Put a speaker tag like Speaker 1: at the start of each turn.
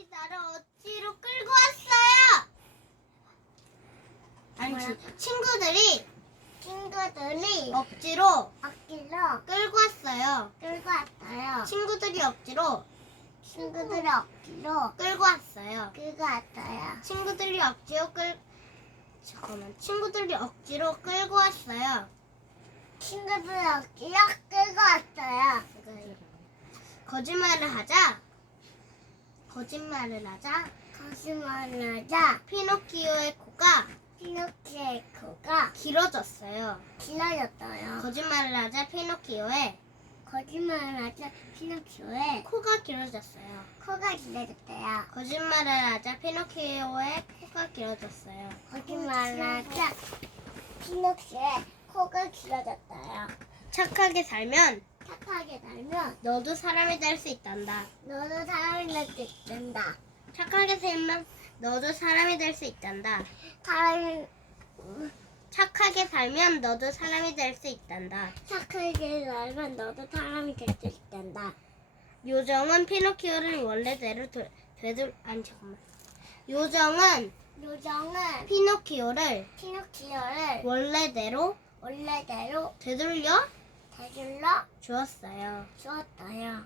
Speaker 1: 친구들이 나를 억지로 끌고 왔어요. 아니
Speaker 2: 뭐야?
Speaker 1: 지- 친구들이
Speaker 2: 친구들이
Speaker 1: 억지로
Speaker 2: 억지로
Speaker 1: 끌고 왔어요.
Speaker 2: 끌고 왔어요.
Speaker 1: 친구들이 억지로
Speaker 2: 친구들이 억지로
Speaker 1: 끌고 왔어요.
Speaker 2: 끌고 왔어요.
Speaker 1: 친구들이 억지로 끌 잠깐만 친구들이 억지로 끌고 왔어요.
Speaker 2: 친구들이 억지로 끌고 왔어요.
Speaker 1: 거짓말을 하자. 거짓말을 하자.
Speaker 2: 거짓말을 하자
Speaker 1: 피노키오의 코가
Speaker 2: 피노키의 코가
Speaker 1: 길어졌어요.
Speaker 2: 길어졌어요.
Speaker 1: 거짓말을 하자 피노키오의
Speaker 2: 거짓말을 하자 피노키오의
Speaker 1: 코가 길어졌어요.
Speaker 2: 코가 길어졌어요.
Speaker 1: 거짓말을 하자 피노키오의 코가 길어졌어요.
Speaker 2: 거짓말을 하자 피노키오의 코가 길어졌어요.
Speaker 1: 착하게 살면
Speaker 2: 착하게 살면
Speaker 1: 너도 사람이 될 수 있단다.
Speaker 2: 너도 사람이 될 수 있단다.
Speaker 1: 착하게 살면 너도 사람이 될 수 있단다.
Speaker 2: 사람이
Speaker 1: 착하게 살면 너도 사람이 될 수 있단다.
Speaker 2: 착하게 살면 너도 사람이 될 수 있단다.
Speaker 1: 요정은 피노키오를 원래대로 되, 되돌 아니 잠깐만. 요정은
Speaker 2: 요정은
Speaker 1: 피노키오를
Speaker 2: 피노키오를
Speaker 1: 원래대로
Speaker 2: 원래대로
Speaker 1: 되돌려
Speaker 2: 되돌려
Speaker 1: 주었어요.
Speaker 2: 주었어요.